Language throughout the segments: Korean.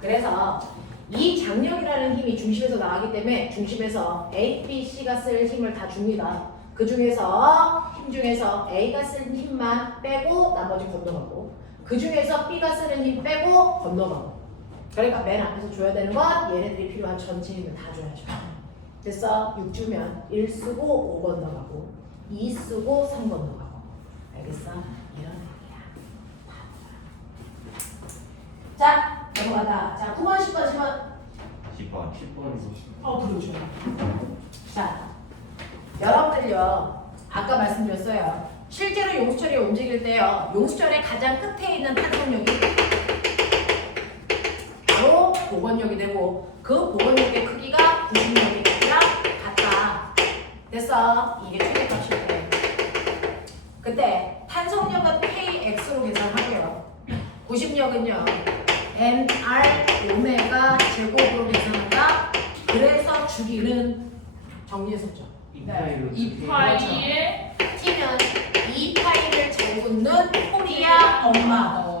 그래서 이 장력이라는 힘이 중심에서 나가기 때문에 중심에서 A, B, C가 쓸 힘을 다 줍니다. 그 중에서 힘 중에서 A가 쓰는 힘만 빼고 나머지 건너가고 그 중에서 B가 쓰는 힘 빼고 건너가고 그러니까 맨 앞에서 줘야 되는 건 얘네들이 필요한 전체 힘을 다 줘야죠. 그래서 6 주면 1 쓰고 5 건너가고 2 쓰고 3 건너가고 알겠어? 이런 얘기야. 자 넘어가다. 자 9번 10번 10번 10번. 그렇죠. 자 여러분들요 아까 말씀드렸어요. 실제로 용수철이 움직일 때요 용수철의 가장 끝에 있는 탄성력이 바로 복원력이 되고 그 복원력의 크기가 90력이랑 같다. 됐어. 이게 최대값일 때. 그때 탄성력은 KX로 계산하고요. 90력은요 NR 오메가 제곱으로 계산한다. 그래서 주기는 정리했었죠. 2파이에 T면 2파이를 잘 붙는 코리아 엄마.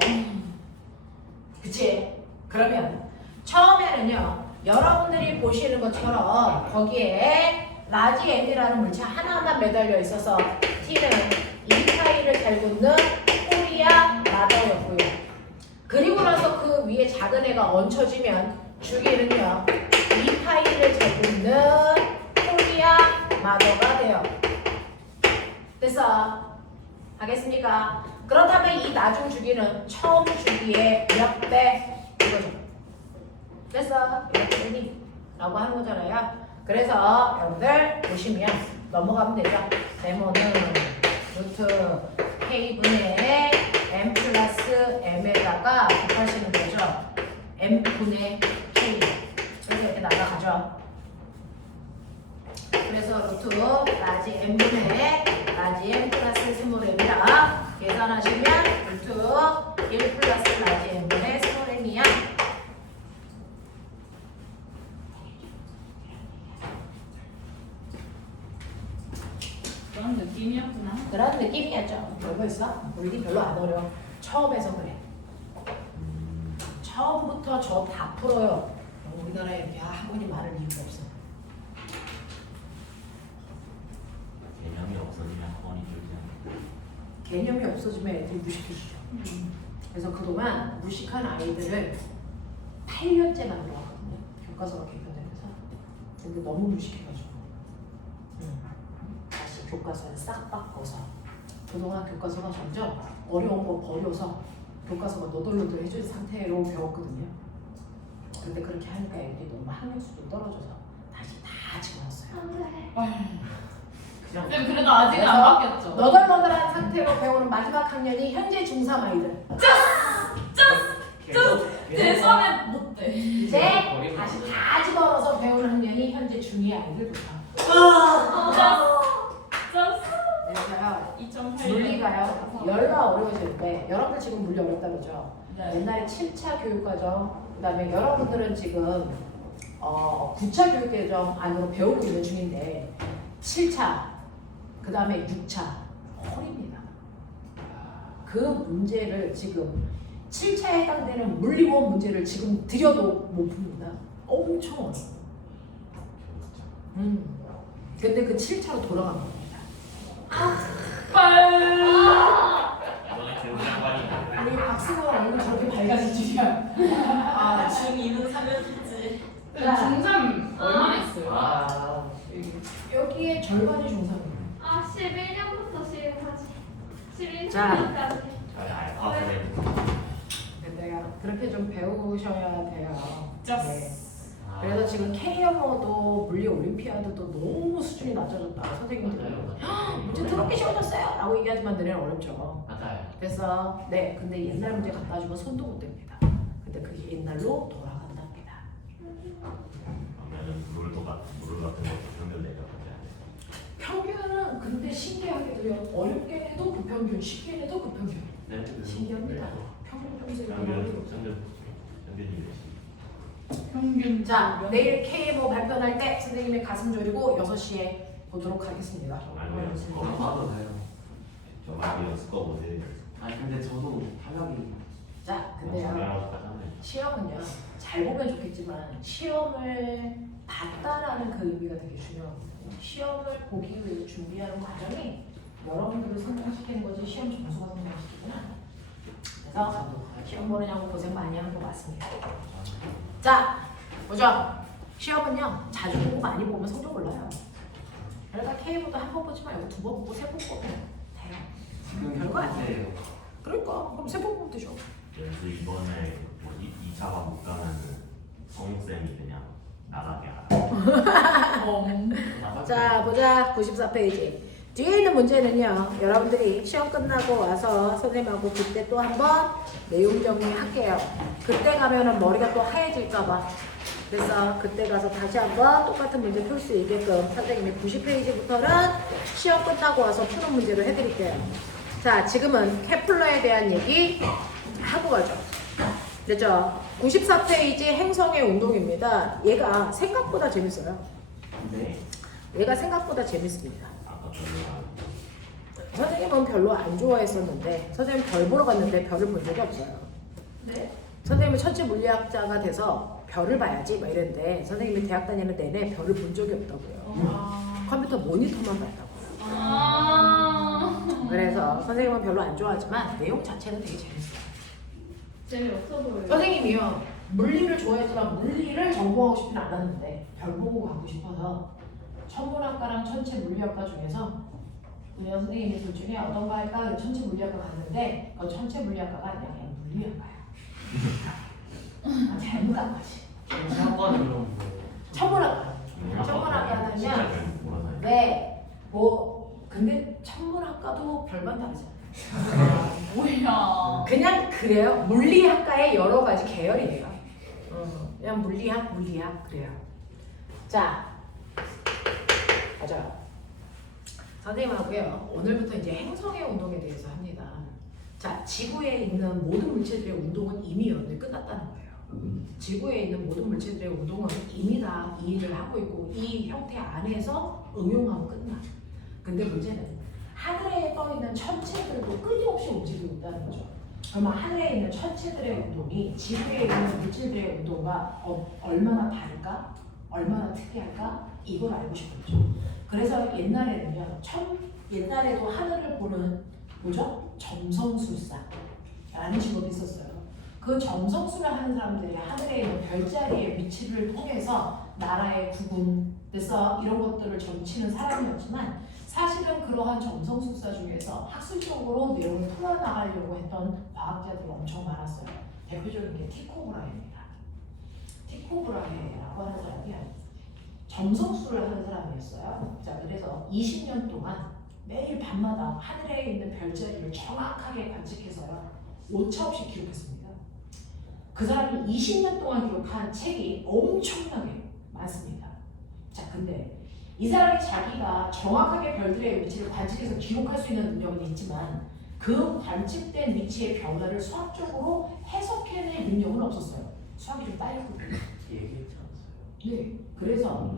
그치? 그러면 처음에는요 여러분들이 보시는 것처럼 거기에 라지 M이라는 물체 하나만 매달려 있어서 T는 2파이를 잘 붙는 코리아 마더였고요. 그리고 나서 그 위에 작은 애가 얹혀지면 주기는요 2파이를 잘 붙는 코리아 마더가 돼요. 됐어? 알겠습니까? 그렇다면 이 나중 주기는 처음 주기의 몇 배? 이거죠. 됐어? 이렇게 되니? 라고 하는 거잖아요. 그래서 여러분들 보시면 넘어가면 되죠. 네모는 루트 K분의 M 플러스 M에다가 곱하시는 거죠. M분의 K. 그래서 이렇게 나가가죠. 그래서 루트 라지 M분의 라지 M 플러스 스몰 M이다. 계산하시면 루트 1 플러스 라지 M분의 스몰 M이야. 그런 느낌이었구나. 그런 느낌이었죠. 별거 있어? 물리 별로 안 어려워. 처음에서 그래. 처음부터 저 다 풀어요. 우리나라에 이렇게 학원이 많을 이유가 없어. 개념이 없어지면 학원이 줄지. 개념이 없어지면 애들이 무식해지죠. 그래서 그동안 무식한 아이들을 8년째 만들어왔거든요. 교과서가 개편되면서. 근데 너무 무식해가지고 다시 교과서를 싹 바꿔서 그동안 교과서가 점점 어려운 거 버려서 교과서가 너덜너덜 해준 상태로 배웠거든요. 근데 그렇게 하니까 애들이 너무 학력 수준이 떨어져서 다시 다 집어넣었어요. 쌤 그래도 아직은 안 바뀌었죠. 너덜너덜한 상태로 배우는 마지막 학년이 현재 중3 아이들. 제 수업에 못돼. 이제 다시 다 집어넣어서 배우는 학년이 현재 중2 아이들부터. 그래서요 2008년. 물리가요 열나 어려워질 때 여러분들 지금 물리 어렵다 그러죠. 네. 옛날에 7차 교육과정 그다음에 여러분들은 지금 9차 교육과정 안으로 배우고 있는 중인데 7차 그다음에 6차 헐입니다. 그 문제를 지금 7차에 해당되는 물리원 문제를 지금 드려도 못 풉니다. 엄청 어려워요. 근데 그 7차로 돌아간 겁니다. 이번에 교육장관이 우리 박수가 얼굴 저렇게 밝아질 줄이야. 중2는 3년이지. 자. 중3 얼마나 있어요? 아 여기에 절반이 중3이에요. 11년부터 시행하지. 11년까지. 저희 알파벳 내가 그렇게 좀 배우셔야 돼요. 짜. 네. 그래서 지금 K영어도 물리 올림피아드도 너무 수준이 낮아졌다. 선생님들 문제 더럽게 쉬워졌어요 라고 얘기하지만 너네는 어렵죠. 맞아요. 그래서 네 근데 옛날 문제 갖다 주면 손도 못 댑니다. 근데 그게 옛날로 돌아간답니다. 그러면은 물 같은 것도 평균 내려가지 평균은 근데 신기하게도요 어렵게 해도 부평균 쉽게 해도 부평균 않아요? 신기합니다. 평균 점수가 평균이 평균. 자, 내일 KMO 발표할 때 선생님의 가슴 졸이고 6시에 보도록 하겠습니다. 정말 그거 봐도 돼요. 정말 연습 거 보세요. 아니 근데 저도 탄력이 자, 근데요. 잘하고 하잖아요. 시험은요 잘 보면 좋겠지만 시험을 봤다라는 그 의미가 되게 중요하거든요. 시험을 보기 위해 준비하는 과정이 여러분들을 성공시키는 거지 시험 점수가 성공시키진 않아요. 그래서 시험 보느냐고 고생 많이 하는 거 맞습니다. 자, 보죠. 시험은요 자주 보고 많이 보면 성적 올라요. 그러니까 K보다 한 번 보지 말고 두 번 보고 세 번 보면 돼요. 별거 아니에요. 그러니까 그럼 세 번 보면 되죠. 그래서 이번에 뭐지 2차가 못 가면 성쌤이 그냥 나가게 하라. 자 보자 94페이지 뒤에 있는 문제는요 여러분들이 시험 끝나고 와서 선생님하고 그때 또 한번 내용 정리할게요. 그때 가면은 머리가 또 하얘질까봐 그래서 그때 가서 다시 한번 똑같은 문제 풀 수 있게끔 선생님이 90페이지부터는 시험 끝나고 와서 푸는 문제로 해드릴게요. 자 지금은 케플러에 대한 얘기 하고 가죠. 됐죠? 94페이지 행성의 운동입니다. 얘가 생각보다 재밌어요. 근데 얘가 생각보다 재밌습니다. 아까 별로 선생님은 별로 안 좋아했었는데 선생님 별 보러 갔는데 별을 본 적이 없어요. 네. 선생님은 천체 물리학자가 돼서 별을 봐야지 막 이랬는데 선생님이 대학 다니는 내내 별을 본 적이 없다고요. 컴퓨터 모니터만 봤다고요. 그래서 선생님은 별로 안 좋아하지만 내용 자체는 되게 재밌어요. 재미없어 보여요. 선생님이요 물리를 좋아했지만 물리를 전공하고 싶진 않았는데 별 보고 가고 싶어서 천문학과랑 천체 물리학과 중에서 그냥 선생님이 둘 중에 어떤 거 할까 천체 물리학과 갔는데 그 천체 물리학과가 아니라 그냥 물리학과야. 잘못 간 거지. 상관은 좀 천문학과. 천문학과는요. 네. 뭐 근데 천문학과도 별반 다르잖아요. 뭐야. 그냥 그래요. 물리학과의 여러 가지 계열이에요. 그냥 물리학 그래요. 자, 맞아요. 선생님하고요. 오늘부터 이제 행성의 운동에 대해서 합니다. 자, 지구에 있는 모든 물체들의 운동은 이미 연대 끝났다는 거예요. 지구에 있는 모든 물체들의 운동은 이미 다 이 일을 하고 있고 이 형태 안에서 응용하면 끝나. 근데 문제는 하늘에 떠 있는 천체들도 끊임없이 움직이고 있다는 거죠. 그러면 하늘에 있는 천체들의 운동이 지구에 있는 물질들의 운동과 얼마나 다를까? 얼마나 특이할까? 이걸 알고 싶었죠. 그래서 옛날에는요, 옛날에도 하늘을 보는 뭐죠? 점성술사라는 직업이 있었어요. 그 점성술을 하는 사람들이 하늘에 있는 별자리의 위치를 통해서 나라의 구분, 그래서 이런 것들을 점치는 사람이었지만 사실은 그러한 점성술사 중에서 학술적으로 내용을 풀어나가려고 했던 과학자들이 엄청 많았어요. 대표적인 게 티코브라헤입니다. 티코브라헤라고 하는 사람이 점성술을 하는 사람이었어요. 자, 그래서 20년 동안 매일 밤마다 하늘에 있는 별자리를 정확하게 관측해서요. 오차없이 기록했습니다. 그 사람이 20년 동안 기록한 책이 엄청나게 많습니다. 자, 근데 이 사람이 자기가 정확하게 별들의 위치를 관측해서 기록할 수 있는 능력은 있지만 그 관측된 위치의 변화를 수학적으로 해석해낼 능력은 없었어요. 수학이 좀 딸렸거든요. 얘기했지 않았어요? 네. 그래서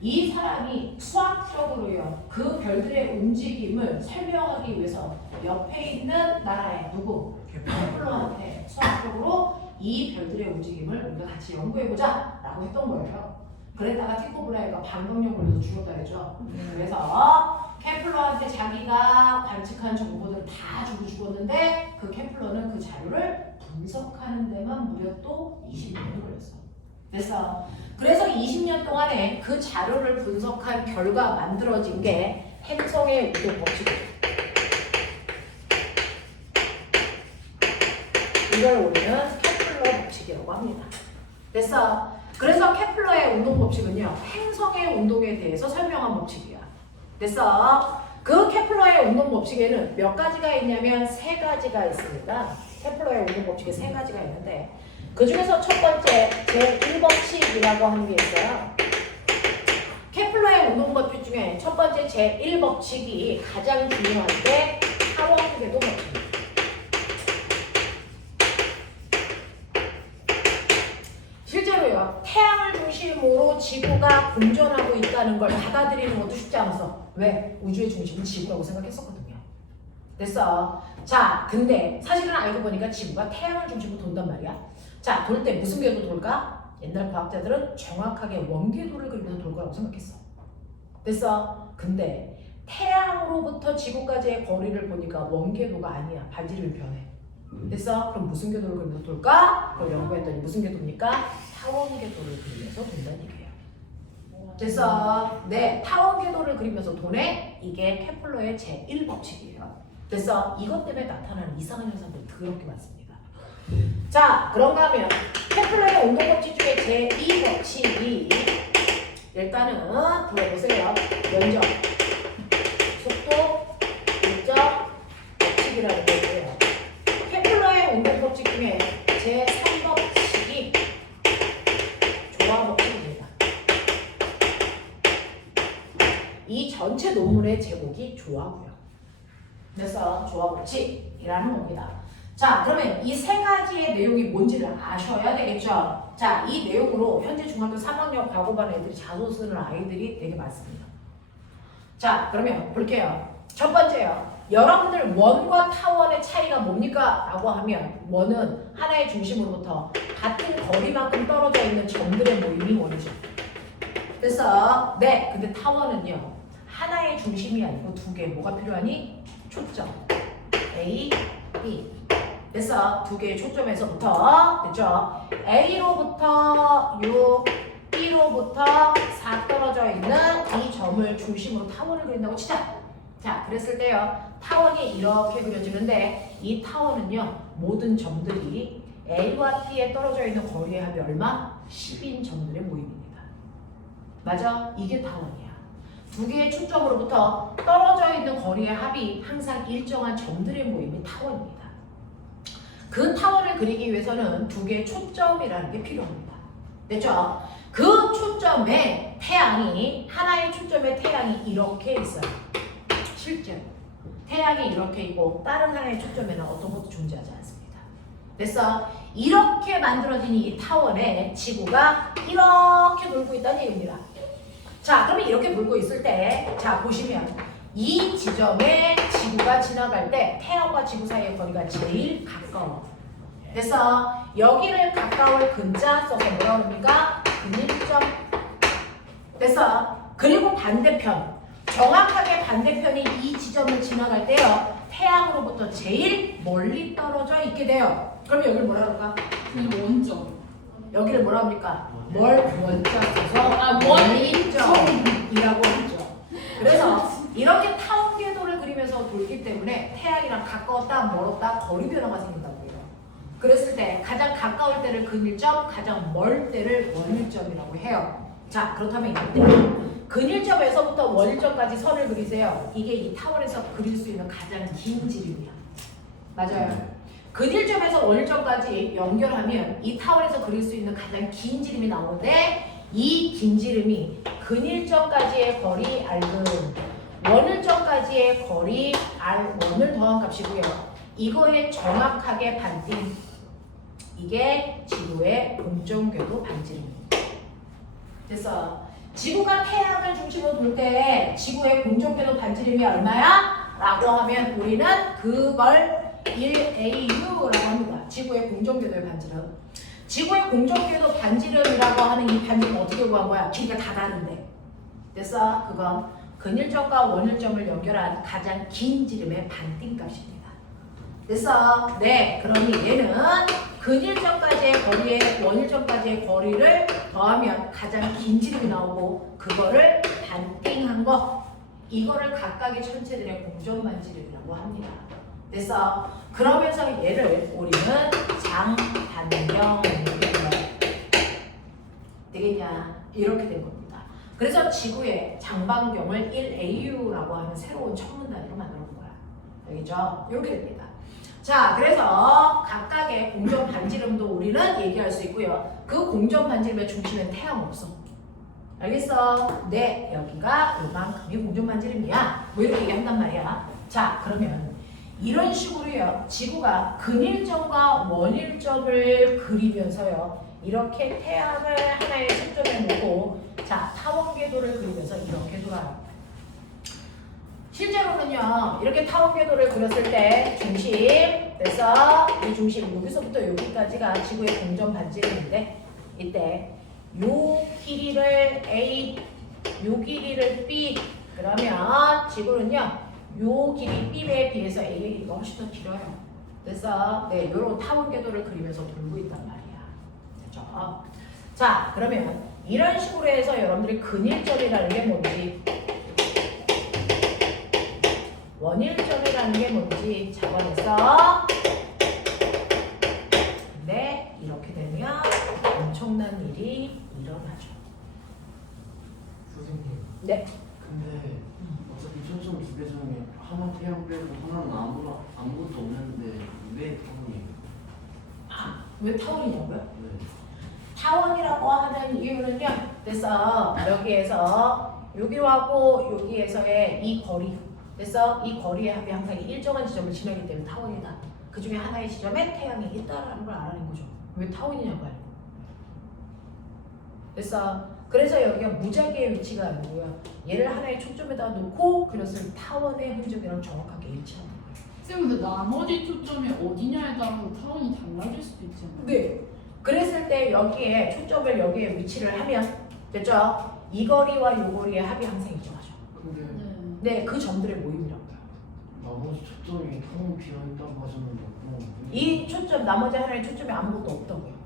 이 사람이 수학적으로요 그 별들의 움직임을 설명하기 위해서 옆에 있는 나라의 누구? 케플러한테 수학적으로 이 별들의 움직임을 우리가 같이 연구해보자 라고 했던 거예요. 그랬다가 티코브라헤가 방광염 걸려서 죽었다 했죠. 그래서 케플러한테 자기가 관측한 정보들을 다 주고 죽었는데 그 케플러는 그 자료를 분석하는 데만 무려 또 20년이 걸렸어. 그래서 20년 동안에 그 자료를 분석한 결과 만들어진 게 행성의 운동 법칙이에요. 이걸 우리는 케플러 법칙이라고 합니다. 그래서 케플러의 운동 법칙은요, 행성의 운동에 대해서 설명한 법칙이야. 그 케플러의 운동 법칙에는 몇 가지가 있냐면 3가지가 있습니다. 케플러의 운동 법칙에 3가지가 있는데 그 중에서 첫 번째 제1법칙이라고 하는 게 있어요. 케플러의 운동 법칙 중에 첫 번째 제1법칙이 가장 중요한데 하워드 궤도 법칙입니다. 실제로요, 태양을 중심으로 지구가 공전하고 있다는 걸 받아들이는 것도 쉽지 않았어. 왜? 우주의 중심은 지구라고 생각했었거든요. 자, 근데 사실은 알고 보니까 지구가 태양을 중심으로 돈단 말이야. 자, 돌 때 무슨 궤도 돌까? 옛날 과학자들은 정확하게 원궤도를 그리면서 돌 거라고 생각했어. 됐어? 근데 태양으로부터 지구까지의 거리를 보니까 원궤도가 아니야. 반지름이 변해. 됐어? 그럼 무슨 궤도를 그리면서 돌까? 그걸 연구했더니 무슨 궤도입니까? 타원 궤도를 그리면서 돈다는 얘기예요. 됐어? 네, 타원 궤도를 그리면서 도네? 이게 케플러의 제1법칙이에요. 됐어? 이것 때문에 나타나는 이상한 현상들이 더럽게 많습니다. 자, 그런가 하면 케플러의 운동법칙 중에 제2법칙이 일단은 들어보세요. 면적, 속도, 일정, 법칙이라는 거고요. 케플러의 운동법칙 중에 제3법칙이 조화법칙입니다. 이 전체 논문의 제목이 조화고요. 그래서 조화법칙이라는 겁니다. 자, 그러면 이 세 가지의 내용이 뭔지를 아셔야 되겠죠. 자, 이 내용으로 현재 중학교 3학년 과고반 애들이 자소 쓰는 아이들이 되게 많습니다. 자, 그러면 볼게요. 첫 번째요. 여러분들 원과 타원의 차이가 뭡니까? 라고 하면 원은 하나의 중심으로부터 같은 거리만큼 떨어져 있는 점들의 모임이 원이죠. 그래서 네, 근데 타원은요. 하나의 중심이 아니고 두 개. 뭐가 필요하니? 초점. A, B. 그래서 두 개의 초점에서부터 됐죠? A로부터 6, B로부터 4 떨어져 있는 이 점을 중심으로 타원을 그린다고 치자. 자, 그랬을 때요. 타원이 이렇게 그려지는데 이 타원은요. 모든 점들이 A와 T에 떨어져 있는 거리의 합이 얼마? 10인 점들의 모임입니다. 맞아? 이게 타원이야. 두 개의 초점으로부터 떨어져 있는 거리의 합이 항상 일정한 점들의 모임이 타원입니다. 그 타원을 그리기 위해서는 두 개의 초점이라는 게 필요합니다. 됐죠? 그 초점에 태양이, 하나의 초점에 태양이 이렇게 있어요. 실제로. 태양이 이렇게 있고 다른 하나의 초점에는 어떤 것도 존재하지 않습니다. 됐어? 이렇게 만들어진 이 타원에 지구가 이렇게 돌고 있다는 얘기입니다. 자, 그러면 이렇게 돌고 있을 때, 자, 보시면 이 지점에 지구가 지나갈 때 태양과 지구 사이의 거리가 제일 가까워. 그래서 여기를 가까울 근자 써서 뭐라고 합니까? 근일점. 그래서 그리고 반대편, 정확하게 반대편이 이 지점을 지나갈 때요. 태양으로부터 제일 멀리 떨어져 있게 돼요. 그럼 여기를 뭐라 그럴까? 그 원점. 여기를 뭐라 합니까? 원점 써서 원점이라고 하죠. 그래서 이렇게 타원 궤도를 그리면서 돌기 때문에 태양이랑 가까웠다 멀었다 거리 변화가 생긴다고 해요. 그랬을 때 가장 가까울 때를 근일점, 가장 멀 때를 원일점이라고 해요. 자, 그렇다면 이때 근일점에서부터 원일점까지 선을 그리세요. 이게 이 타원에서 그릴 수 있는 가장 긴 지름이야. 맞아요. 근일점에서 원일점까지 연결하면 이 타원에서 그릴 수 있는 가장 긴 지름이 나오는데 이 긴 지름이 근일점까지의 거리 R근, 원일점까지의 거리 R1을 더한 값이고요. 이거에 정확하게 반띵. 이게 지구의 공정궤도 반지름입니다. 그래서 지구가 태양을 중심으로 돌 때 지구의 공정궤도 반지름이 얼마야? 라고 하면 우리는 그걸 1AU라고 합니다. 지구의 공정궤도의 반지름. 지구의 공정궤도 반지름이라고 하는 이 반지름 어떻게 구한 거야? 길이가 다 다른데. 됐어? 그건 근일점과 원일점을 연결한 가장 긴 지름의 반띵값입니다. 됐어? 네, 그러니 얘는 근일점까지의 거리에 원일점까지의 거리를 더하면 가장 긴 지름이 나오고 그거를 반띵한 거, 이거를 각각의 천체들의 공정 반지름이라고 합니다. 됐어? 그러면서 얘를 우리는 장반경 되겠냐? 이렇게 된 겁니다. 그래서 지구의 장반경을 1AU라고 하는 새로운 천문 단위로 만들어 본 거야. 알겠죠? 이렇게 됩니다. 자, 그래서 각각의 공정 반지름도 우리는 얘기할 수 있고요. 그 공정 반지름의 중심엔 태양 없어. 알겠어? 네, 여기가 이만큼이 공정 반지름이야. 뭐 이렇게 얘기한단 말이야. 자, 그러면 이런 식으로요. 지구가 근일점과 원일점을 그리면서요. 이렇게 태양을 하나의 초점에 놓고 자, 타원 궤도를 그리면서 이렇게 돌아요. 실제로는요 이렇게 타원 궤도를 그렸을 때 중심 그래서 이 중심 여기서부터 여기까지가 지구의 공전 반지름인데 이때 요 길이를 A 요 길이를 B 그러면 지구는요 요 길이 B에 비해서 A의 길이가 훨씬 더 길어요. 그래서 네 요런 타원 궤도를 그리면서 돌고 있단 말이야. 됐죠? 자 그러면 이런 식으로 해서 여러분들이 근일점이라는 게 뭔지 원일점이라는 게 뭔지 잡아내서 근데 이렇게 되면 엄청난 일이 일어나죠. 선생님. 네. 근데 어차피 초점 두 개 중에 하나 태양 빼고 하나는 아무것도 없는데 왜 타원이에요? 왜 타원이냐고요? 네. 타원이라고 하는 이유는요. 그래서 여기에서 여기하고 여기에서의 이 거리 그래서 이 거리의 합이 항상 일정한 지점을 지나기 때문에 타원이다. 그 중에 하나의 지점에 태양이 있다라는 걸 알아낸 거죠. 왜 타원이냐고 알고. 그래서 여기가 무작위의 위치가 아니고요. 얘를 하나의 초점에다 놓고 그렸을 타원의 흔적이랑 정확하게 일치하는 거예요. 쌤 근데 나머지 초점이 어디냐에 따라서 타원이 달라질 수도 있잖아요. 네. 그랬을 때 여기에 초점을 여기에 위치를 하면 됐죠? 이 거리와 이 거리의 합이 항상 일정하죠. 근데 네. 네, 그 점들의 모임이라고. 나머지 초점이 타원 비어있다고 하셨는데 이 초점 나머지 하나의 초점이 아무것도 없다고요.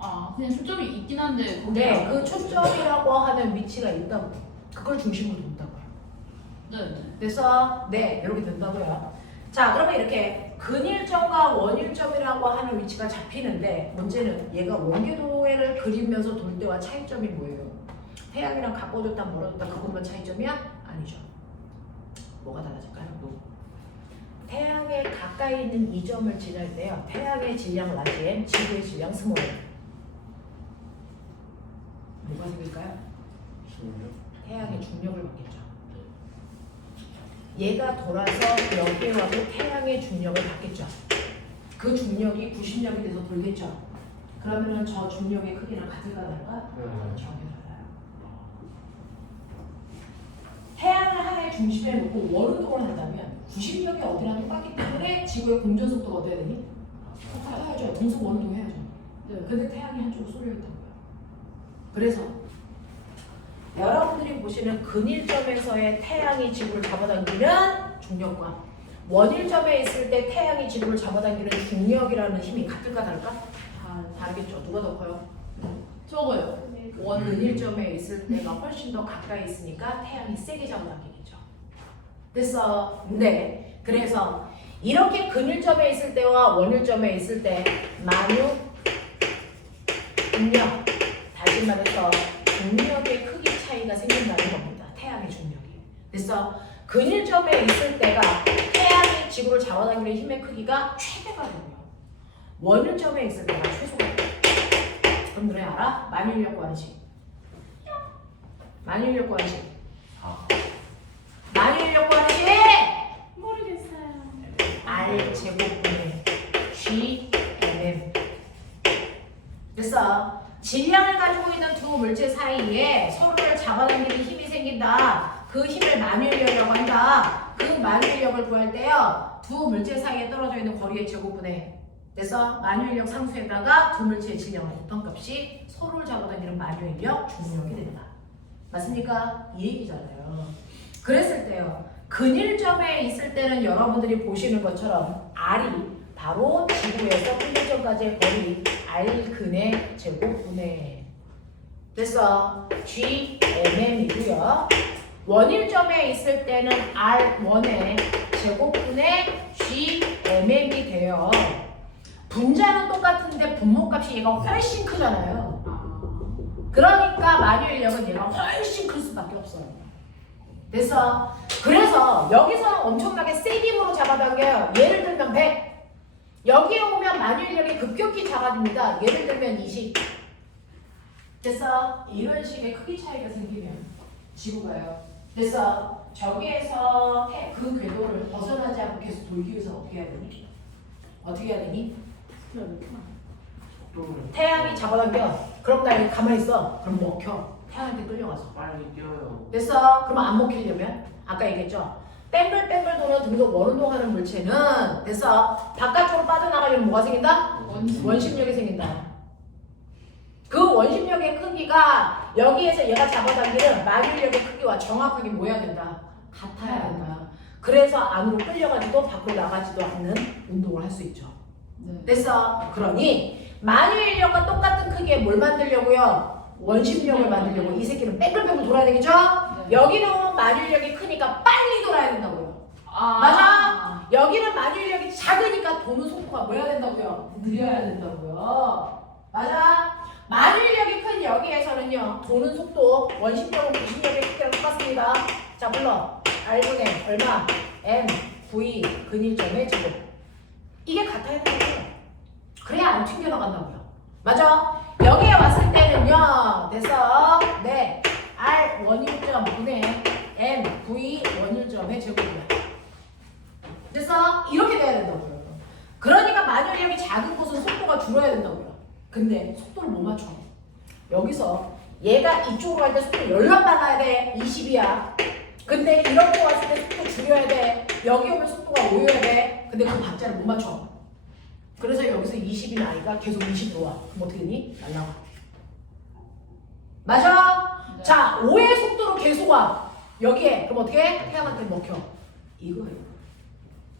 아 그냥 초점이 있긴 한데 거기 네, 그 초점이라고 하는 위치가 있다고. 그걸 중심으로 둔다고요. 네. 그래서 네, 이렇게 된다고요. 자, 그러면 이렇게 근일점과 원일점이라고 하는 위치가 잡히는데 문제는 얘가 원궤도를 그리면서 돌 때와 차이점이 뭐예요? 태양이랑 가까워졌다 멀어졌다 그것만 차이점이야? 아니죠. 뭐가 달라질까요? 태양에 가까이 있는 이 점을 지날 때요. 태양의 질량 라지 m, 지구의 질량 스몰 m. 뭐가 생길까요? 태양의 중력을 받겠죠. 얘가 돌아서 여기에 와도 태양의 중력을 받겠죠. 그 중력이 90력이 돼서 돌겠죠. 그러면은 저 중력의 크기랑 같을까 다를까? 네. 전혀 달라요. 태양을 하나의 중심에 놓고 원운동을 한다면 90력이 어디나 똑같기 때문에 지구의 공전 속도가 어때야 되니? 똑같아야죠. 동속 원운동 해야죠. 네. 근데 태양이 한쪽으로 쏠려 있다는 거예요. 그래서 여러분들이 보시는 근일점에서의 태양이 지구를 잡아당기는 중력과 원일점에 있을 때 태양이 지구를 잡아당기는 중력이라는 힘이 같을까 다를까? 다르겠죠. 누가 더 커요? 저거요. 근일점에 있을 때가 훨씬 더 가까이 있으니까 태양이 세게 잡아당기겠죠. 됐어. 네. 그래서 이렇게 근일점에 있을 때와 원일점에 있을 때 만유, 중력, 다시 말해서 중력의 크기 차이가 생긴다는 겁니다. 태양의 중력이. 그래서 근일점에 있을 때가 태양이 지구를 잡아당기는 힘의 크기가 최대가 되고요. 원일점에 있을 때가 최소가 돼요. 그럼 너네 알아? 만유인력 관식. 만유인력 관식. 만유인력 관식! 모르겠어요. R 제곱분의 G MM. 그래서 질량을 가지고 있는 두 물체 사이에 서로를 잡아당기는 힘이 생긴다. 그 힘을 만유인력이라고 한다. 그 만유인력을 구할 때요. 두 물체 사이에 떨어져 있는 거리의 제곱분의 그래서 만유인력 상수에다가 두 물체의 질량을 곱한 값이 서로를 잡아당기는 만유인력 중력이 된다. 맞습니까? 이 얘기잖아요. 그랬을 때요. 근일점에 있을 때는 여러분들이 보시는 것처럼 R이 바로 지구에서 근일점까지의 거리 R근의 제곱분의 그래서 GMM이고요. 원일점에 있을 때는 R1의 제곱분의 GMM이 돼요. 분자는 똑같은데 분모값이 얘가 훨씬 크잖아요. 그러니까 만유인력은 얘가 훨씬 클 수밖에 없어요. 그래서 여기서는 엄청나게 센 힘으로 잡아당겨요. 예를 들면 100. 여기에 오면 만유인력이 급격히 작아집니다. 예를 들면 20. 그래서 이런 식의 크기 차이가 생기면 지구가요. 그래서 저기에서 그 궤도를 벗어나지 않고 계속 돌기 위해서 어떻게 해야 되니? 어떻게 해야 되니? 태양이 잡아당겨. 그럼 나 여기 가만히 있어. 그럼 먹혀. 태양한테 끌려가서. 빨리 뛰어요. 됐어. 그럼 안 먹히려면 아까 얘기했죠. 뺑글뺑글 도는 등속 원운동하는 물체는 됐어. 바깥쪽으로 빠져나가려면 뭐가 생긴다? 원심력이 생긴다. 그 원심력의 크기가 여기에서 얘가 잡아당기는 만유력의 크기와 정확하게 뭐 해야 된다? 같아야 된다. 그래서 안으로 끌려가지도 밖으로 나가지도 않는 운동을 할 수 있죠. 네. 됐어. 그러니 만유인력과 똑같은 크기의 뭘 만들려고요? 원심력을 만들려고. 이 새끼는 뺑글뺑글 돌아야 되겠죠? 네. 여기는 만유인력이 크니까 빨리 돌아야 된다고요. 맞아? 여기는 만유인력이 작으니까 도는 속도가 뭐 해야 된다고요? 느려야 된다고요. 맞아? 만유인력이 큰 여기에서는요, 도는 속도, 원심력은 구심력의 크기랑 똑같습니다. 자, 불러. R분의 얼마? M, V, 근일점의 제곱. 이게 같아야 된다고요. 그래야 안 튕겨나간다고요. 맞아? 여기에 왔을 때는요, 됐어? 네. R 원일점 분의 M, V 원일점의 제곱이야. 됐어? 이렇게 돼야 된다고요. 그러니까 만유력이 작은 곳은 속도가 줄어야 된다고요. 근데 속도를 못 맞춰. 여기서 얘가 이쪽으로 갈 때 속도 열람 받아야 돼. 20이야. 근데 이렇게 왔을 때 속도 줄여야 돼. 여기 오면 속도가 5여야 돼. 근데 그 박자를 못 맞춰. 그래서 여기서 20인 아이가 계속 20으로 와. 그럼 어떻게 되니? 날라가. 맞아? 네. 자, 5의 속도로 계속 와. 여기에. 그럼 어떻게 해? 태양한테 먹혀. 이거예요.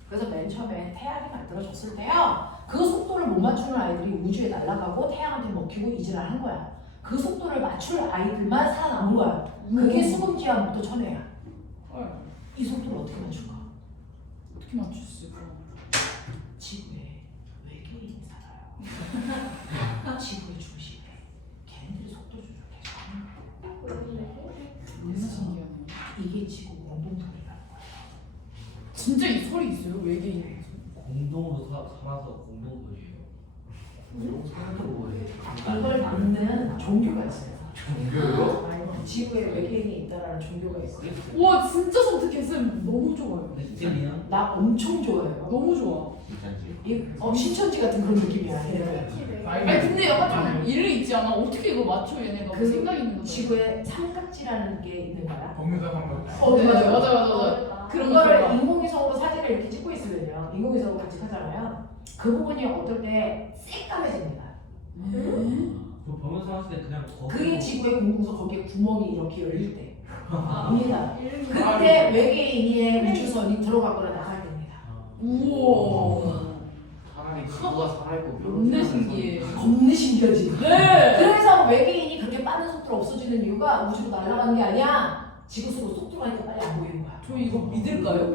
그래서 맨 처음에 태양이 만들어졌을 때요. 그 속도를 못 맞추는 아이들이 우주에 날아가고 태양한테 먹히고 이질을 한 거야. 그 속도를 맞출 아이들만 살아남은 거야. 그게 수금지와 목도 천혜야. 헐. 이 속도를 어떻게 맞출까? 어떻게 맞출 수 있을까? 지구에 외계인이 살아요. 지구의 중심에 걔네들이 속도 조절해서 너무 신기하네. 이게 지구 공동선이라는 거야. 진짜 이 설이 있어요? 외계인. 공동으로 살아서 공동물이에요. 이걸 믿는 종교가 있어요. 종교요? 지구에 외계인이 있다라는 종교가 있어요. 와 진짜 선택했음. 너무 좋아요. 근데 진짜이야? 나 엄청 좋아해요. 너무 좋아. 괜찮지? 신천지 같은 그런 느낌이야. 얘네들. 아니 근데 약간 좀 일리 있지 않아? 어떻게 이거 맞춰 얘네가 그 생각이 있는 거죠? 지구에 삼각지라는 게 있는 거야. 법무사 방법. 네, 맞아요. 그런 거를 인공위성으로 사진을 이렇게 찍고 있으면요. 인공위성으로 같이 하잖아요. 그 부분이 어떨 때 새까매집니다. 그 범용사 하실 때 그냥 그게 지구의 공동서 거기에 구멍이 이렇게 열릴 때. 입니다. 그때 외계인의 우주선이 들어가거나 나갈 때입니다. 우와. 차라리 지구가 살아있고 겁내 신기해. 겁내 신기하지? 네. 그래서 외계인이 그렇게 빠른 속도로 없어지는 이유가 우주로 날아가는 게 아니야. 지구 속으로 쏙 들어가니까 빨리 안 보이는 거야. 저 이거 믿을까요?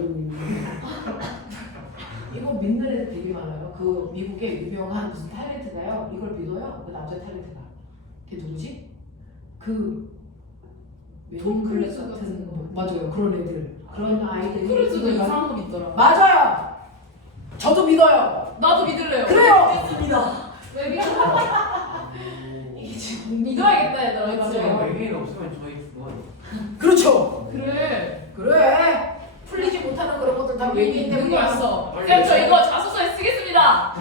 이거 믿는 애들 되게 많아요. 그 미국의 유명한 무슨 탤런트가요. 이걸 믿어요. 그 남자 탤런트가. 걔 누구지? 그 톰 크루즈 같은 같은 거. 맞아요. 그런 애들. 그런 아이들이 크루즈도 이거가- 이상한 거 믿더라. 맞아요. 저도 믿어요. 나도 믿을래요. 그래요. 외계인 이게 지금 믿어야겠다 얘들아. 맞아요. 외계인 없으면 저희 죽어요. 그렇죠. 그래. 그래. 풀리지 못하는 그런 것들 다 외계인 믿는 때문이야. 거였어. 쌤 저 이거 자소서에 쓰겠습니다.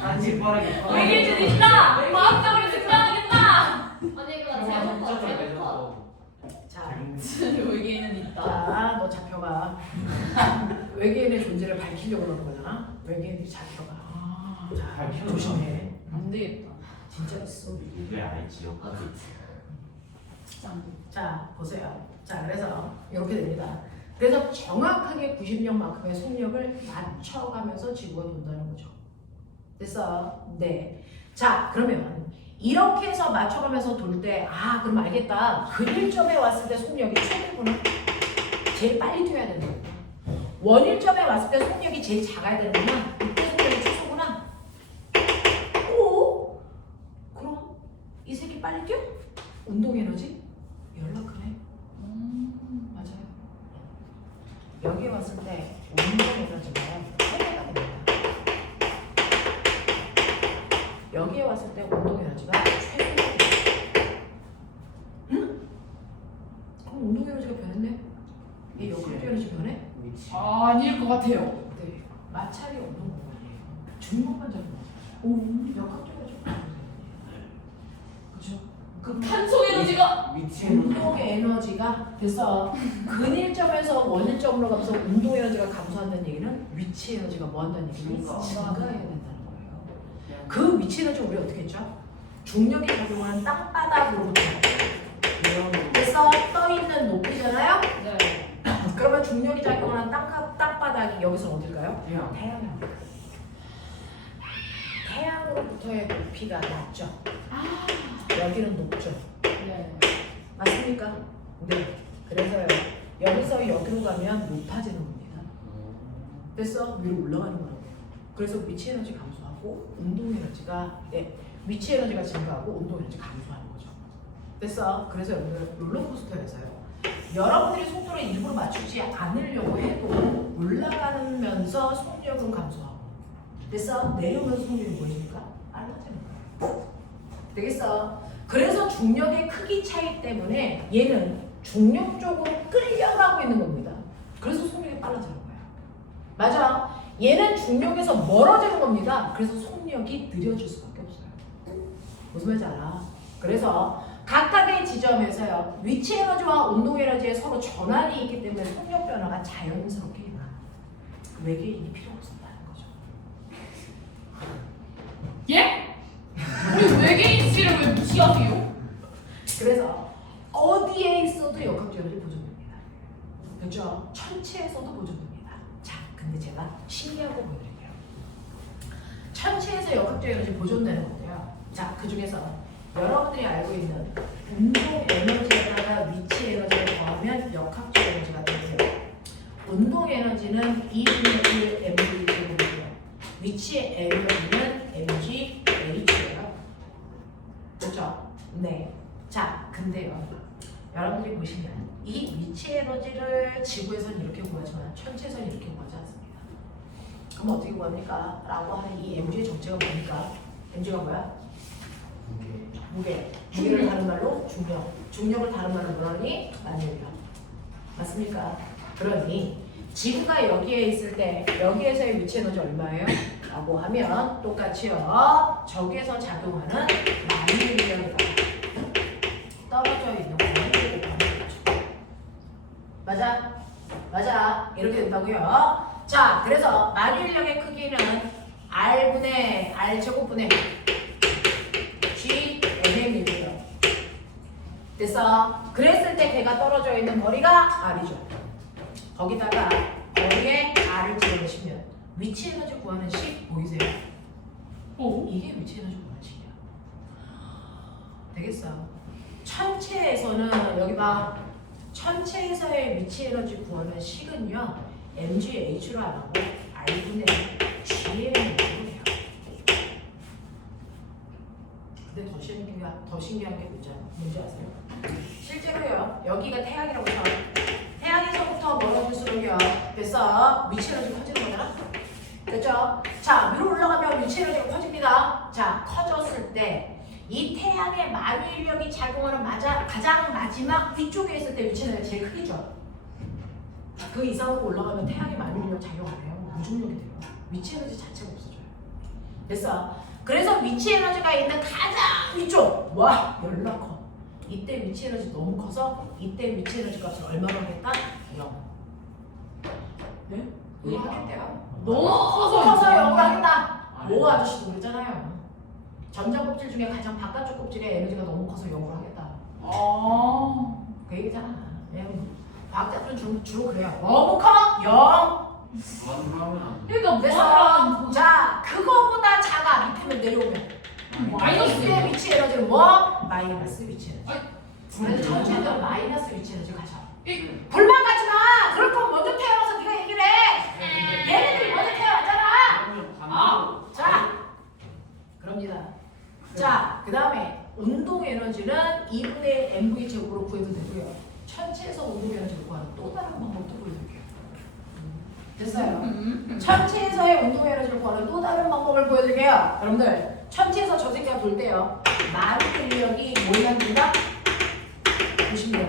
단지 빠르게 외계인 있다. 과학적으로 증명하겠다. 언니 그거 제목거. 자, 외계인은 있다. 자, 너 잡혀가. 외계인의 존재를 밝히려고 그러는 거잖아. 외계인들이 잡혀가. 자, 밝히는 조심해. 안 되겠다. 진짜 있어. 왜 아예 지역까지 진짜 안 돼. 자, 보세요. 자, 그래서 이렇게 됩니다. 그래서 정확하게 90년만큼의 속력을 맞춰가면서 지구가 돈다는 거죠. 됐어? 네. 자, 그러면 이렇게 해서 맞춰가면서 돌 때, 아, 그럼 알겠다. 근일점에 왔을 때 속력이 최대구나. 제일 빨리 뛰어야 된다. 원일점에 왔을 때 속력이 제일 작아야 되는구나. 이때 속력이 최소구나. 오? 그럼 이 새끼 빨리 뛰어? 운동 에너지? 연락하네. 맞아요. 여기 왔을 때 운동 에너지가요 3배가 됩니다. 여기에 왔을 때 운동 에너지가 최고가 됩니다. 응? 그럼 운동 에너지가 변했네? 얘 역할 에너지 변해? 아닐 것 같아요. 네. 마찰이 없는 공간이에요. 중력만 잡는 거예요. 역학적으로 좀 그렇죠? 그 탄소 에너지가 위치 운동 에너지가 됐어. 근일점에서 원일점으로 가면서 운동 에너지가 감소한다는 얘기는 위치 에너지가 뭐 한다는 얘기는 그러니까. 증가해야 된다는 거예요. 그 위치 에너지 우리 어떻게 했죠? 중력이 작용하는 땅바닥으로부터 그래서 떠 있는 높이잖아요. 네. 그러면 중력이 작용하는 땅바닥이 여기서 어딜까요? 태양. 태양입니다. 태양으로부터의 높이가 낮죠. 여기는 높죠. 네. 맞습니까? 네. 그래서요. 여기서 여기로 가면 높아지는 겁니다. 됐어? 위로 올라가는 거라고요. 그래서 위치 에너지 감소하고 운동 에너지가 위치 에너지가 증가하고 운동 에너지 감소하는 거죠. 됐어? 그래서 여러분들 롤러코스터에서요. 여러분들이 속도를 일부러 맞추지 않으려고 해도 올라가면서 속력은 감소하고 됐어? 내려오면서 속력이 보이니까 빨라지는 거예요. 되겠어? 그래서 중력의 크기 차이 때문에 얘는 중력 쪽으로 끌려가고 있는 겁니다. 그래서 속력이 빨라지는 거예요. 맞아. 얘는 중력에서 멀어지는 겁니다. 그래서 속력이 느려질 수밖에 없어요. 무슨 말인지 알아? 그래서 각각의 지점에서요. 위치 에너지와 운동 에너지에 서로 전환이 있기 때문에 속력 변화가 자연스럽게 일어나. 외계인이 필요 없었다는 거죠. 예? 우리 외계인 씨를 왜 무시하세요? 그래서 어디에 있어도 역학적 에너지 보존됩니다. 그렇죠? 천체에서도 보존됩니다. 자, 근데 제가 신기한 거 보여드릴게요. 천체에서 역학적 에너지 보존되는 건데요. 자, 그 중에서 여러분들이 알고 있는 운동 에너지에다가 위치 에너지를 더하면 역학적 에너지가 되세요. 운동 에너지는 2분의 1 mv 제곱이고요. 위치 에너지는 mg h예요. 그렇죠? 네. 자, 근데요. 여러분들이 보시면 이 위치 에너지를 지구에서는 이렇게 구하지만 천체에서는 이렇게 구하지 않습니다. 그럼 어떻게 구합니까? 라고 하는 이 mg의 정체가 뭡니까? mg가 뭐야? 무게. 무게를 다른 말로 중력. 중력을 다른 말로 뭐라니? 만유력. 맞습니까? 그러니 지구가 여기에 있을 때 여기에서의 위치 에너지 얼마예요? 라고 하면 똑같이요. 저기에서 작용하는 만유력이다. 떨어져 있는 공간을 곱하는 거죠. 맞아? 맞아. 이렇게 된다고요. 자, 그래서 만유력의 크기는 R분의 R제곱분의 G NM이고요. 됐어? 그랬을 때 걔가 떨어져 있는 거리가 R이죠. 거기다가 거리에 R을 집어넣으시면 위치 에너지 구하는 식 보이세요? 이게 위치 에너지 구하는 식이야. 되겠어? 천체에서는 여기 봐. 천체에서의 위치 에너지 구하는 식은요. mgH로 안 하고 R분의 GM으로 해요. 근데 더 신기한 게 뭔지 아세요? 실제로요. 여기가 태양이라고 해서 태양에서부터 멀어질수록요. 됐어? 위치 에너지가 커지는 거잖아? 됐죠? 자, 위로 올라가면 위치 에너지가 커집니다. 자, 커졌을 때 이 태양의 만유인력이 작용하는 가장 마지막 위쪽에 있을 때 위치 에너지가 제일 크겠죠? 그 이상으로 올라가면 태양의 만유인력 작용 안 해요. 무중력이 돼요. 위치 에너지 자체가 없어져요. 됐어? 그래서 위치 에너지가 있는 가장 위쪽! 와! 열나 커. 이때 위치 에너지 너무 커서 이때 위치 에너지 값을 얼마로 하겠다? 0. 네? 왜 하겠대요? 너무 커서 0을 하겠다. 오 아저씨도 그랬잖아요. 전자껍질 중에 가장 바깥쪽 껍질에 에너지가 너무 커서 0으로 하겠다. 그 얘기잖아. 과학자들은 주로 그래요. 너무 커? 0. 그러니까 그래서 자, 그거보다 작아. 밑에면 내려오면. 마이너스 이때 위치 에너지는 뭐? 마이너스 위치 에너지. 그래서 전체적으로 마이너스 위치 에너지 가져. 불만 가지 마. 그럴 거면 먼저 태어나서 네가 얘기를 해. 얘네들이 먼저 태어났잖아. 자, 그럽니다. 자, 그 다음에 운동 에너지는 2분의 mv 제곱으로 구해도 되고요. 천체에서 운동 에너지를 구하는 또 다른 방법도 보여드릴게요. 됐어요? 천체에서의 운동 에너지를 구하는 또 다른 방법을 보여드릴게요. 여러분들, 천체에서 저 새끼가 돌 때요. 만유인력이 뭐만든다? 90력.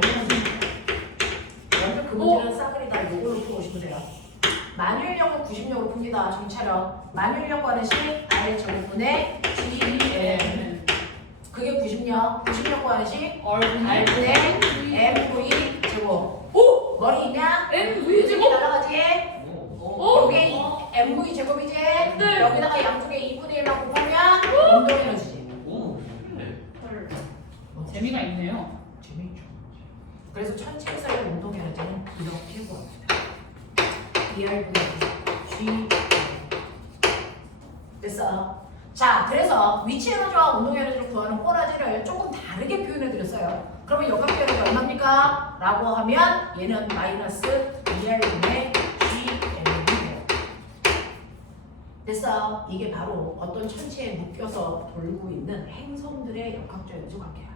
여러분들 그 문제는 싸그리 다 요걸로 풀고 오시면 돼요. 만유인력은 90력으로 풉니다. 정신 차려. 만유인력 구하는 식 R 제곱분의 GM. 그게 90력. 90력 구하시? 얼굴 R대 MV 제곱. 오! 머리 있냐? MV 이쪽이 제곱. 날아가지? 여기 MV 제곱이지? 네. 여기다가 양쪽에 2분의 1만 곱하면 운동 에너지지. 오. 헐. 재미가 있네요. 재밌죠. 그래서 천체에서의 운동 에너지는 이렇게 구합니다. ER분의 G. 됐어. 자, 그래서 위치 에너지와 운동 에너지를 구하는 꼬라지를 조금 다르게 표현해 드렸어요. 그러면 역학적 에너지 얼마입니까? 라고 하면 얘는 마이너스 2R분의 GM이 돼요. 됐어. 이게 바로 어떤 천체에 묶여서 돌고 있는 행성들의 역학적 에너지 관계야.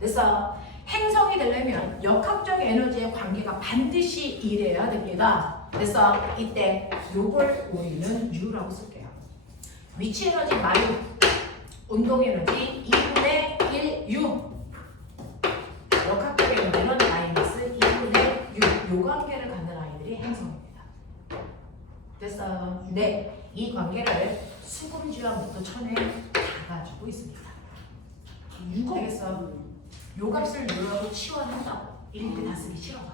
됐어. 행성이 되려면 역학적 에너지의 관계가 반드시 이래야 됩니다. 됐어. 이때 요걸 우리는 U라고 쓸게요. 위치 에너지 마이 운동 에너지 2분의 1 U. 역학적 에너지는 마이너스 2분의 U. 요 관계를 갖는 아이들이 행성입니다. 됐어. 네. 이 관계를 수금지와 천에 다 가지고 있습니다. 되겠어. 요 값을 요라고 치환한다고. 이렇게 다 쓰기 싫어서.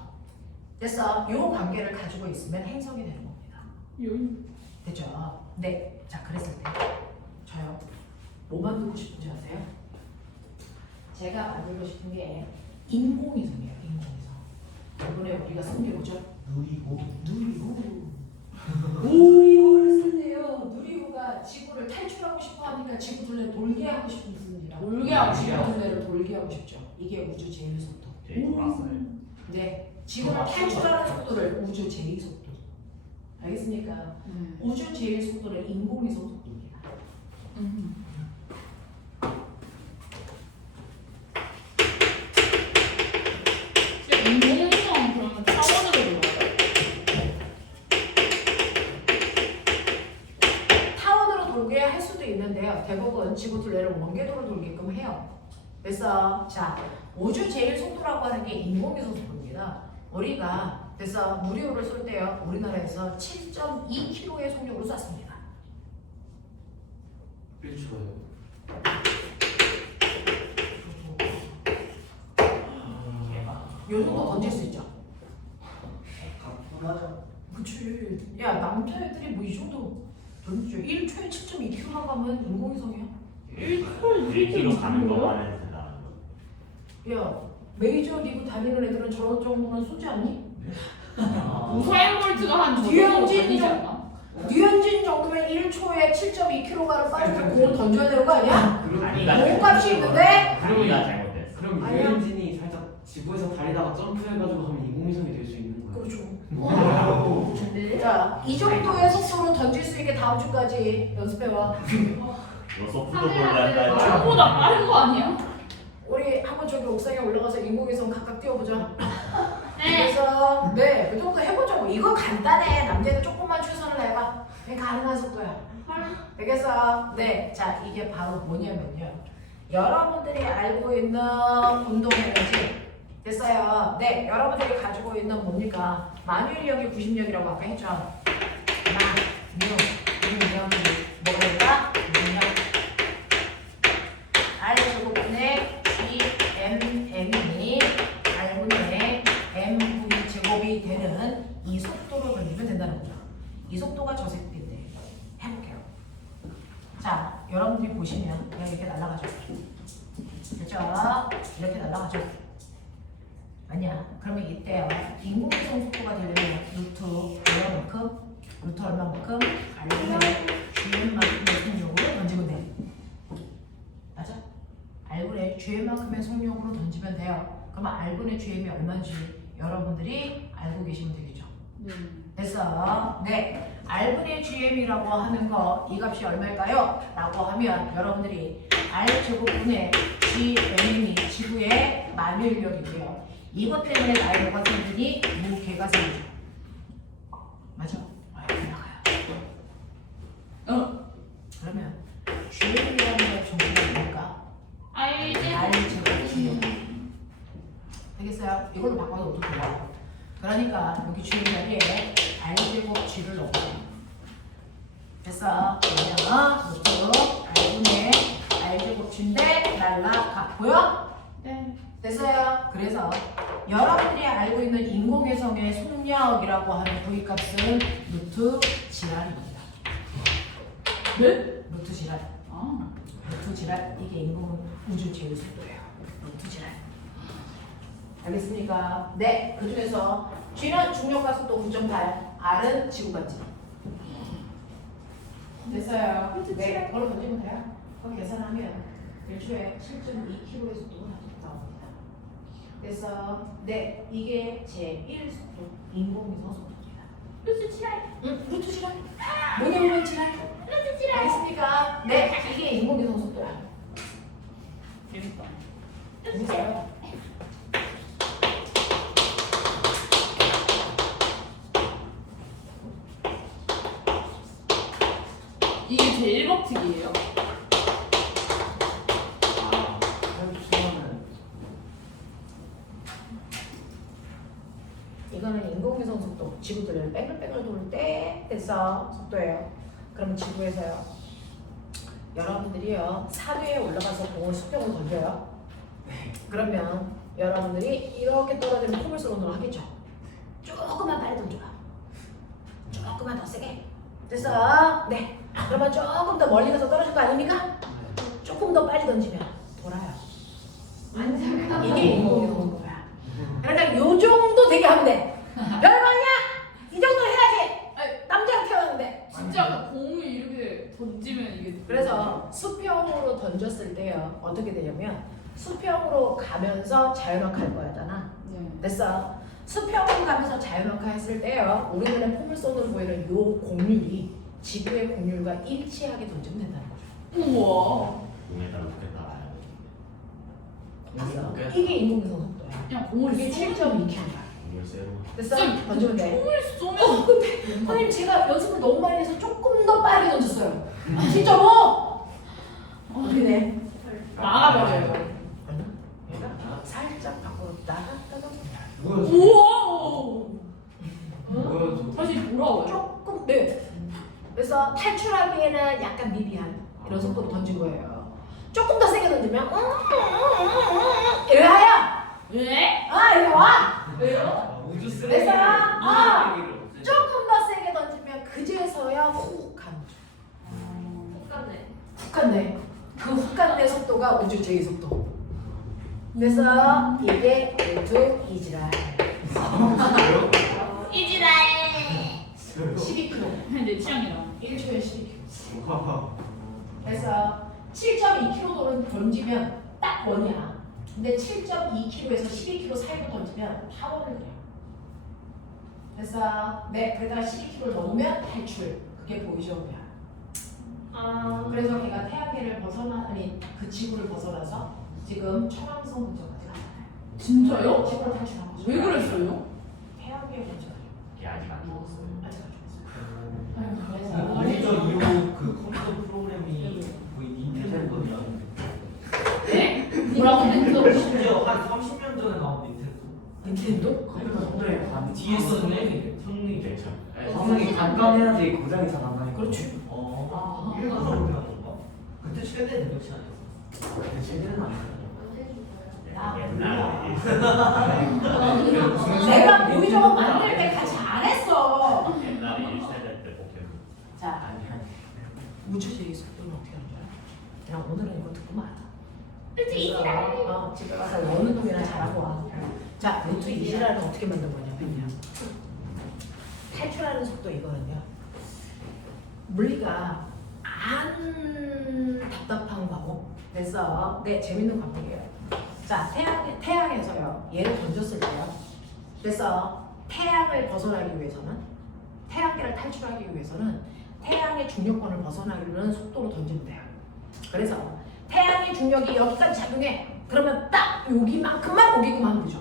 됐어. 요 관계를 가지고 있으면 행성이 되는 겁니다. 됐죠? 네. 자, 그랬을 때 저요. 뭐 만들고 싶은지 아세요? 제가 만들고 싶은 게 인공위성이에요. 인공위성. 이번에 우리가 쓴 게 뭐죠? 누리고 누리호. 누리호를 쓴대요. 누리호가 지구를 탈출하고 싶어 하니까 지구 둘레 돌게 하고 싶은 뜻입니다. 돌게 하고 지구 싶어요? 둘레를 돌게 하고 싶죠. 이게 우주 제일 속도. 제일 돌았어요. 네. 지구를 탈출하는 속도를 우주 제일 속도. 알겠습니까? 우주 제일 속도는 인공위성 속도입니다. 인공위성 그러면 차원으로 들어가요? 타원으로 돌게 할 수도 있는데요. 대부분 지구 둘레를 원궤도로 돌게끔 해요. 그래서 자, 우주 제일 속도라고 하는 게 인공위성 속도입니다. 우리가 그래서 누리호를 쏠 때요. 우리나라에서 7.2km의 속력으로 쐈습니다. 1초요. 요 정도 던질 수 있죠. 맞아. 그치. 야, 남자애들이 뭐 이 정도 던지죠. 1초에 7.2km 가면 인공위성이야. 1km 가는 거만 해도 된다는 거. 야, 메이저 리그 다니는 애들은 저런 정도는 쏘지 않니? 우사인 볼트가 한 뒤현진 아니지 정- 않나? 류현진 정도면 1초에 7.2km가를 빠르게 공을 던져야 되는 거 아니야? 아니다. 공값이 있는데? 우리가 잘못했어. 그럼 아니야. 유현진이 살짝 지구에서 다리다가 점프해가지고 하면 인공위성이 될 수 있는 거야. 그렇죠. 자, 이 정도의 속도로 던질 수 있게 다음 주까지 연습해와. 너 소프트볼 할까? 저보다 빠른 거 아니야? 우리 한번 저기 옥상에 올라가서 인공위성 각각 띄워보자. 네. 그래서 네, 그 정도 해보자고. 이거 간단해. 남자는 조금만 최선을 해봐. 그냥 가능한 속도야. 알겠어? 네, 자, 이게 바로 뭐냐면요. 여러분들이 알고 있는 운동 에너지 됐어요. 네, 여러분들이 가지고 있는 뭡니까? 만유인력이 90력이라고 아까 했죠. 만유인력이 뭐가 될까? 능력. R제곱분의 GMM이 R분의 MV 제곱이 되는 이 속도로 돌리면 된다는 거죠. 이 속도가 저 새끼인데 해볼게요. 자, 여러분들이 보시면 그냥 이렇게 날아가죠. 그렇죠? 이렇게 날아가죠. 아니야. 그러면 이때요. 인공위성 속도가 되려면 루트 얼마만큼? 루트 얼마만큼? R분의 GM만큼의 속력으로 던지면 돼. 맞아? R분의 GM만큼의 속력으로 던지면 돼요. 그러면 R분의 GM이 얼마인지 여러분들이 알고 계시면 되겠죠. 됐어. 네. R분의 GM이라고 하는 거, 이 값이 얼마일까요? 라고 하면 여러분들이 R제곱분의 GM이 지구의 만유인력이고요. 이것 때문에 나의 뭐가 생기니? 무게가 생기죠. 맞아? 나가요. 그러면 GM이라는 걸 정의가 뭡니까? R제곱 G. 되겠어요? 이걸로 바꿔서 어떻게 돼요? 그러니까 여기 GM 자리에 R제곱 G를 넣어요. 됐어? 그러면 루트 R분의 R제곱 G인데 날라가. 보여? 네. 됐어요? 그래서 여러분들이 알고 있는 인공위성의 속력이라고 하는 부위값은 루트 질환입니다. 네? 루트 질환. 아. 루트 질환. 이게 인공 우주 제일 속도예요. 루트 질환. 알겠습니까? 네. 그 중에서 G는 중력과 속도 9.8, R은 지구반지. 됐어요. 네. 그걸로 던지면 돼요. 그거 계산하면 1초에 7.2km의 속도가 나옵니다. 그래서 네. 이게 제1 속도, 인공위성 속도입니다. 루트 칠할. 응? 루트 질환. 뭐냐면 질환. 루트 칠할. 알겠습니까? 네. 이게 인공위성 속도야. 재밌다. 재밌어요. 이게 제 1법칙이에요? 아, 탈출하는 이거는 인공위성 속도. 지구들을 뺑글뺑글 돌 때 됐어. 속도예요. 그러면 지구에서요. 여러분들이요. 산 위에 올라가서 공을 수평을 던져요. 그러면 여러분들이 이렇게 떨어지는 포물선으로 하겠죠. 조금만 빨리 던져봐. 조금만 더 세게. 됐어? 네. 그러면 조금 더 멀리 가서 떨어질 거 아닙니까? 조금 더 빨리 던지면 돌아요. 이게 인공위성 속도야. 그러니까 요 정도 되게 하면 돼. 별거 아니야? 이 정도 해야지. 남자가 태어났는데. 진짜 공을 이렇게 던지면 이게 그래서 수평으로 던졌을 때요. 어떻게 되냐면 수평으로 가면서 자연학할 거잖아. 네. 됐어. 수평으로 가면서 자연학화 했을 때요. 우리 눈에 포물선으로 보이는 요 공률이 지구의 공률과 일치하게 던지면 된다는 거죠. 우와. 공에다 로켓 달아야 됐어. 이게 인공위성 속도야. 그냥 공을 그게 쏘면 7.2km야. 공을 쎄로 됐어? 쌤, 던지면 돼. 공을 쏘면 선생님 제가 연습을 너무 많이 해서 조금 더 빠르게 던졌어요. 7.5! 어떻게 돼? 나가버려요. 얘가 살짝 밖으로 나갔다가 뭐야? 우와. 뭐야? 저 다시 돌아와요. 조금 네. 그래서 탈출하기에는 약간 미비한 이런 속도로 던진 거예요. 조금 더 세게 던지면 이리 와요. 왜? 아 이리 와. 왜요? 우주 쓰레기. 됐어요? 아. 우주 쓰레기를 없애줘. 조금 더 세게 던지면 그제서야 훅 가는 거죠. 훅 갔네. 그 훅 갔네 속도가 우주 제일 속도. 그래서 이게 루트 이지랄. 이지랄. 12km. 내 취향이라. 1초에 12km. 그래서 7.2km 도는 던지면 딱 원이야. 근데 7.2km에서 12km 사이로 던지면 타원을 그려. 그래서 네, 그러다가 12km를 넘으면 탈출. 그게 보이죠, 그래서 걔가 태양계를 아니 그 지구를 벗어나서 지금 천왕성 근처까지 갔잖아요. 진짜요? 지구를 탈출한 거죠. 왜 그랬어요? 태양계 근처까지. 이게 아직 안 죽었어요. 아직 안 죽었어요. 오히려 이후 그 컴퓨터 프로그램이 거의 닌텐도거든요. 네? 뭐라고 했어? 심지어 한 30년 전에 나온 닌텐도. 닌텐도? 그래. 뒤에서 성능이 괜찮. 성능이 간단해야지 고장이 잘 안 나니까. 그렇지. 일부러 그렇게 한 건가? 그때 최대 능력치 아니었어? 근데 제대는 안 내가 보이 저거 만들 때 같이 안 했어. 옛날에 1세대 때 포켓몬. 자, 아니. 우주제의 속도는 어떻게 하는 거야? 그냥 오늘은 이거 듣고 말아. 루트 이지랄. 집에 가서 어느 놈이나 잘하고 와. 자, 루트 이지랄은 어떻게 만든 거냐면요. 탈출하는 속도 이거는요. 물리가 안 답답한 과목. 됐어. 네, 재밌는 과목이에요. 자, 태양에서요. 얘를 던졌을 때요. 그래서 태양을 벗어나기 위해서는 태양계를 탈출하기 위해서는 태양의 중력권을 벗어나기는 속도로 던지면 돼요. 그래서 태양의 중력이 여기까지 작용해. 그러면 딱 여기만큼만 오게끔 하면 되죠.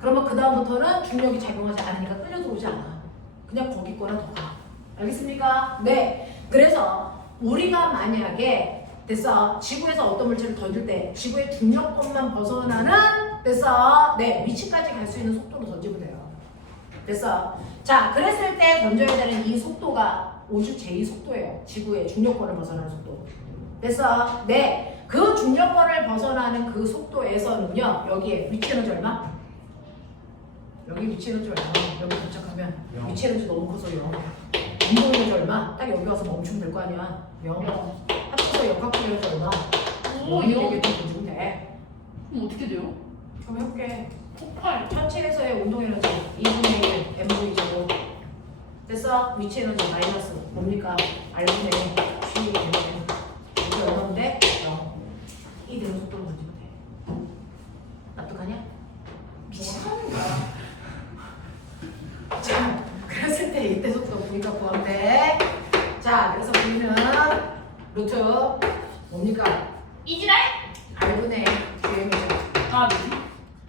그러면 그 다음부터는 중력이 작용하지 않으니까 끌려 들어오지 않아. 그냥 거기 거나 더 가. 알겠습니까? 네. 그래서 우리가 만약에 됐어. 지구에서 어떤 물체를 던질 때 지구의 중력권만 벗어나는 됐어. 네. 위치까지 갈 수 있는 속도로 던지면 돼요. 됐어. 자, 그랬을 때 던져야 되는 이 속도가 우주 제2 속도예요. 지구의 중력권을 벗어나는 속도. 됐어. 네. 그 중력권을 벗어나는 그 속도에서는요. 여기에 위치 에너지 얼마? 여기 위치 에너지 얼마? 여기 도착하면 위치 에너지 너무 커서 0. 운동 에너지 얼마? 딱 여기 와서 멈추면 될 거 아니야. 0. 합쳐서 역학적 에너지 얼마? 오, 이게 이거 또 보시면 돼. 그럼 어떻게 돼요? 그럼 해볼게. 폭발. 천체에서의 운동 에너지 2분의 1 mv 제곱. 됐어? 위치 에너지 마이너스 뭡니까? r분의 g 되네. 이게 얼마인데? 0. 이 되는 속도로 던지면 돼. 납득하냐? 미친하는 거야. 자, 그랬을 때 이때 속도 V가 구한대. 자, 그래서 V는 루트 뭡니까? 이지랄? r분의 GM이죠. 아, 네.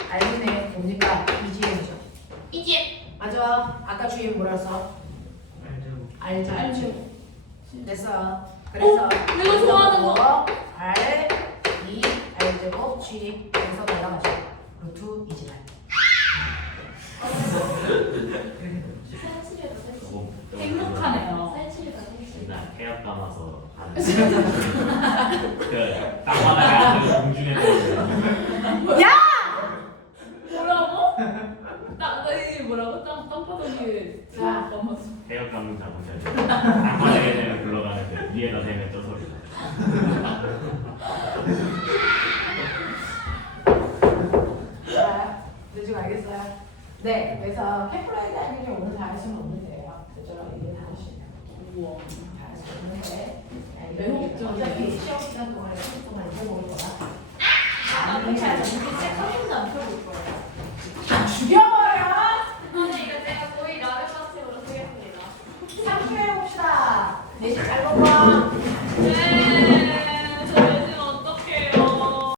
r분의 뭡니까? 2GM이죠. 이지. 맞아. 아까 GM 뭐라 했어? 알죠. 알죠. 됐어. 그래서 내가 좋아하는 거. R 2 R 제곱 G 그래서 날아가죠. 루트 2지랄. 조금 행복하네요. 맨날 해협 감아서 하는 그 땅바닥에 앉아서 공중에 뭐라고? 이게 뭐라고? 땅바닥에. 자. 넘어서. 해협 감는 자동차 땅바닥에 대면 굴러가는데 위에다 대면 저 소리가